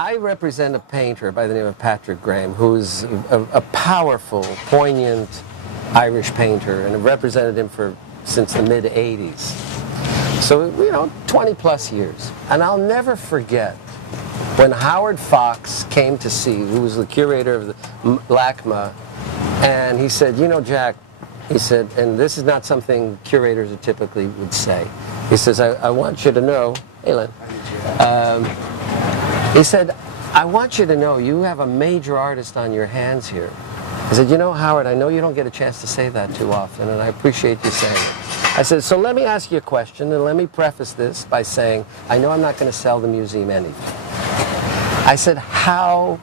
I represent a painter by the name of Patrick Graham, who's a powerful, poignant Irish painter, and I've represented him since the mid-'80s. So, 20 plus years. And I'll never forget when Howard Fox came to see, who was the curator of the LACMA, and he said, Jack, he said, and this is not something curators typically would say. He says, I want you to know, hey Len, he said, I want you to know you have a major artist on your hands here. He said, Howard, I know you don't get a chance to say that too often, and I appreciate you saying it. I said, so let me ask you a question, and let me preface this by saying, I know I'm not going to sell the museum anything. I said, how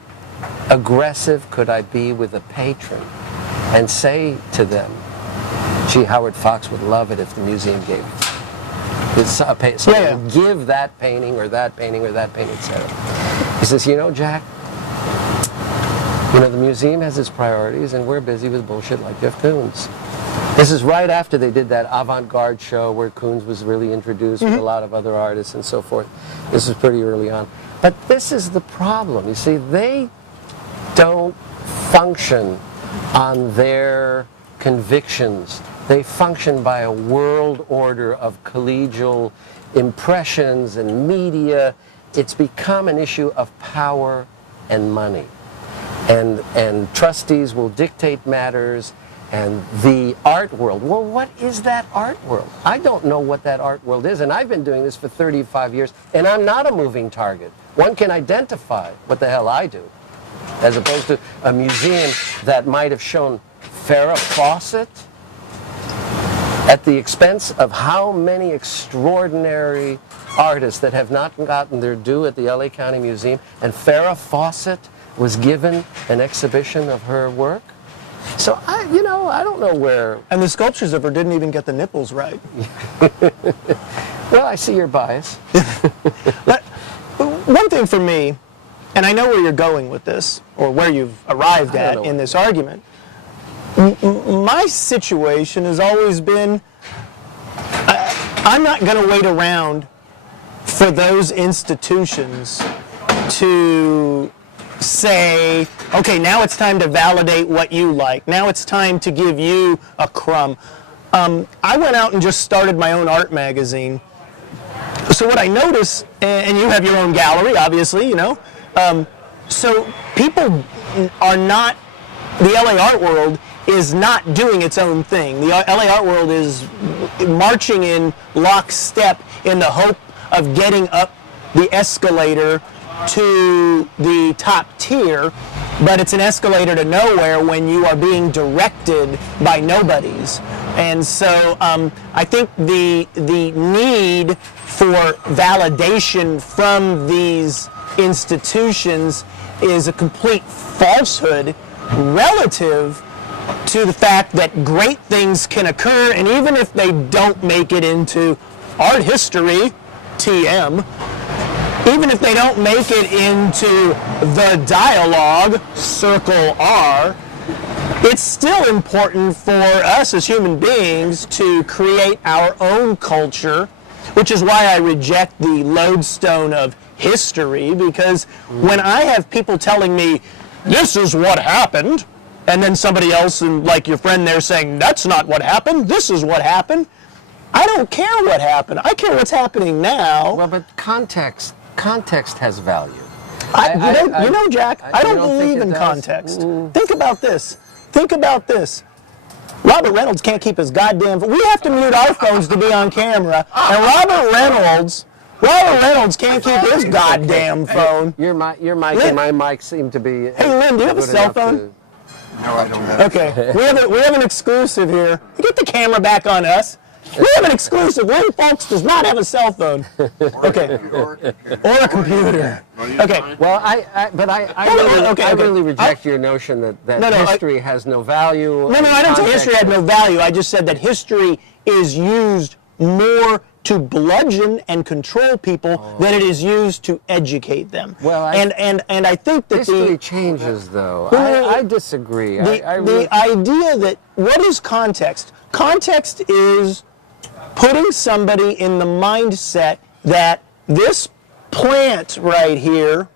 aggressive could I be with a patron and say to them, gee, Howard Fox would love it if the museum gave it. Give that painting or that painting or that painting, etc. He says, Jack, the museum has its priorities and we're busy with bullshit like Jeff Koons. This is right after they did that avant-garde show where Koons was really introduced with a lot of other artists and so forth. This is pretty early on. But this is the problem. You see, they don't function on their convictions. They function by a world order of collegial impressions and media. It's become an issue of power and money. And trustees will dictate matters, and the art world. Well, what is that art world? I don't know what that art world is, and I've been doing this for 35 years, and I'm not a moving target. One can identify what the hell I do, as opposed to a museum that might have shown Farrah Fawcett at the expense of how many extraordinary artists that have not gotten their due at the LA County Museum, and Farrah Fawcett was given an exhibition of her work. So I don't know where. And the sculptures of her didn't even get the nipples right. Well, I see your bias. One thing for me, and I know where you're going with this, or where you've arrived at in this argument, my situation has always been, I'm not going to wait around for those institutions to say, okay, now it's time to validate what you like. Now it's time to give you a crumb. I went out and just started my own art magazine. So what I notice, and you have your own gallery, obviously, so people are not, the LA art world is not doing its own thing. The LA art world is marching in lockstep in the hope of getting up the escalator to the top tier, but it's an escalator to nowhere when you are being directed by nobodies. And so I think the need for validation from these institutions is a complete falsehood relative to the fact that great things can occur, and even if they don't make it into art history, TM, even if they don't make it into the dialogue, circle R, it's still important for us as human beings to create our own culture, which is why I reject the lodestone of history, because when I have people telling me, this is what happened, and then somebody else, and like your friend there, saying, that's not what happened, this is what happened, I don't care what happened. I care what's happening now. Well, but context has value. Jack, I don't believe in context. Think about this. Think about this. Robert Reynolds can't keep his goddamn phone. We have to mute our phones to be on camera. And Robert Reynolds can't keep his goddamn phone. Your mic and my mic seem to be. Hey, Lynn, do you have a cell phone? No, I don't have. Okay, we have an exclusive here. Get the camera back on us. We have an exclusive. Lynn Folks does not have a cell phone. Okay. Or a computer. Okay. Well, I really reject your notion that history has no value. No, I don't say history had no value. I just said that history is used more to bludgeon and control people than it is used to educate them. Well, and I think that history changes, though. I disagree. The idea that, what is context? Context is putting somebody in the mindset that this plant right here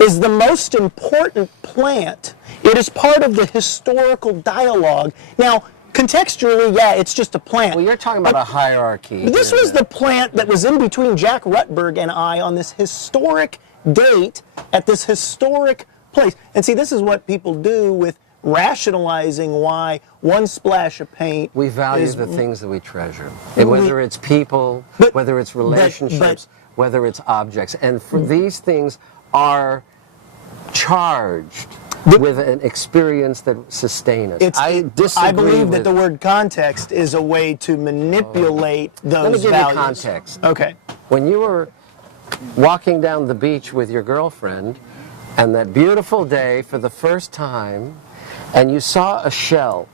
is the most important plant. It is part of the historical dialogue. Now, contextually, yeah, it's just a plant. Well, you're talking about a hierarchy. But this was the plant that was in between Jack Rutberg and I on this historic date at this historic place. And see, this is what people do with rationalizing why one splash of paint. We value the things that we treasure, and whether it's people, whether it's relationships, whether it's objects. And for these things are charged with an experience that sustain us. I believe that the word context is a way to manipulate those Let me give values. you context. Okay. When you were walking down the beach with your girlfriend, and that beautiful day for the first time, and you saw a shell,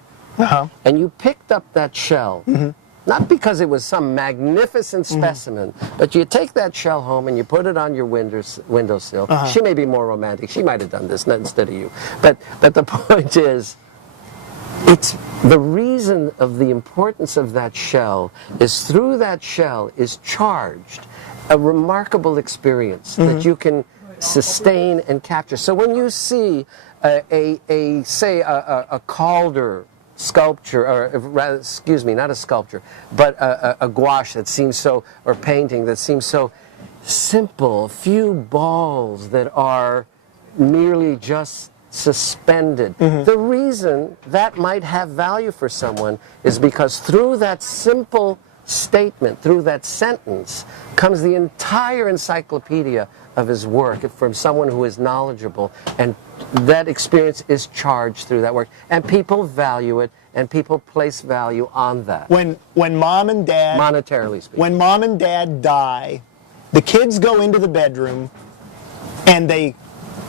and you picked up that shell, not because it was some magnificent specimen, but you take that shell home and you put it on your windowsill. She may be more romantic. She might have done this instead of you. But the point is, it's the reason of the importance of that shell is through that shell is charged a remarkable experience that you can sustain and capture. So when you see a Calder sculpture, or rather, excuse me, not a sculpture, but a gouache that seems so, or painting that seems so simple, few balls that are merely just suspended. The reason that might have value for someone is because through that simple statement, through that sentence, comes the entire encyclopedia of his work from someone who is knowledgeable, and that experience is charged through that work, and people value it, and people place value on that. When mom and dad, monetarily speaking, when mom and dad die, the kids go into the bedroom and they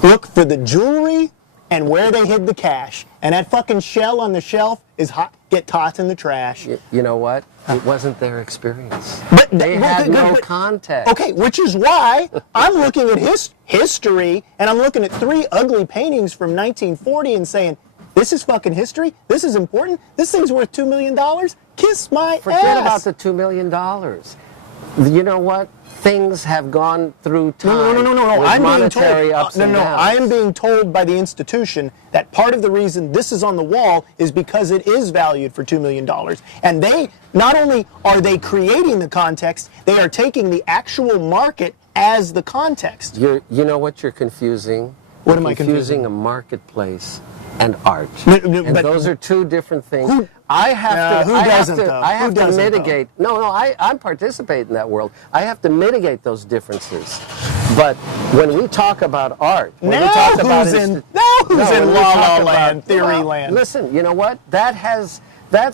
look for the jewelry and where they hid the cash, and that fucking shell on the shelf is get tossed in the trash. You know what? It wasn't their experience. But they had no context. Okay, which is why I'm looking at history, and I'm looking at 3 ugly paintings from 1940 and saying, this is fucking history? This is important? This thing's worth $2 million? Kiss my ass. Forget about the $2 million. You know what? Things have gone through time. No. I'm being told. I am being told by the institution that part of the reason this is on the wall is because it is valued for $2 million. And they not only are they creating the context, they are taking the actual market as the context. You know what you're confusing? What am I confusing? A marketplace and art. And those are two different things. I have to mitigate. I'm participating in that world. I have to mitigate those differances. But when we talk about art, when we talk about who's in La La Land, theory land? Listen, you know what? That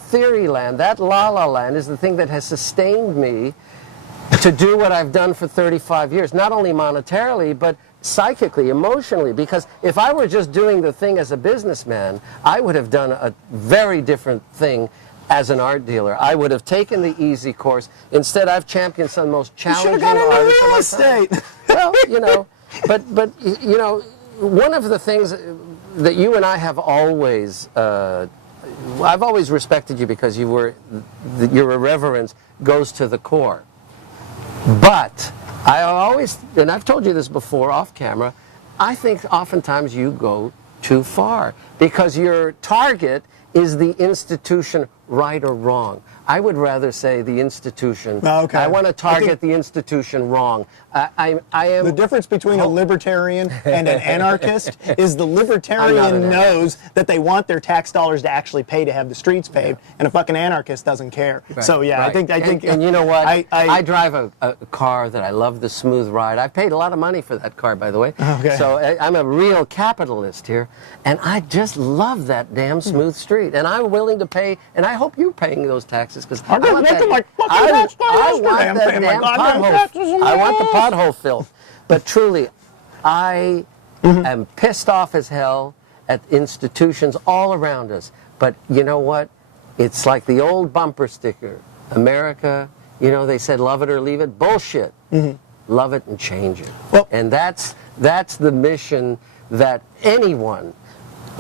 theory land, that La La Land is the thing that has sustained me to do what I've done for 35 years, not only monetarily, but psychically, emotionally, because if I were just doing the thing as a businessman, I would have done a very different thing as an art dealer. I would have taken the easy course. Instead, I've championed some of the most challenging artists. Real estate. Well, but one of the things that you and I have always, I've always respected you because your irreverence goes to the core. But I always, and I've told you this before off camera, I think oftentimes you go too far because your target is the institution, right or wrong. I would rather say the institution. Okay. I want to target the institution wrong. I am. The difference between a libertarian and an anarchist is the libertarian knows that they want their tax dollars to actually pay to have the streets paved, and a fucking anarchist doesn't care. Right. So yeah, right. I think. And you know what? I drive a car that I love the smooth ride. I paid a lot of money for that car, by the way. Okay. So I'm a real capitalist here, and I just love that damn smooth street, and I'm willing to pay, and I hope you're paying those taxes because I want that damn pothole. I want the pothole filth. But truly, I am pissed off as hell at institutions all around us. But you know what? It's like the old bumper sticker. America, they said love it or leave it. Bullshit. Love it and change it. Well, and that's the mission that anyone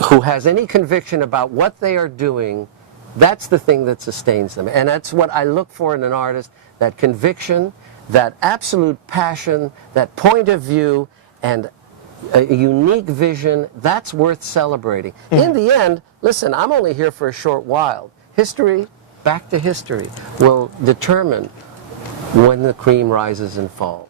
who has any conviction about what they are doing, that's the thing that sustains them. And that's what I look for in an artist, that conviction, that absolute passion, that point of view, and a unique vision, that's worth celebrating. In the end, listen, I'm only here for a short while. History, back to history, will determine when the cream rises and falls.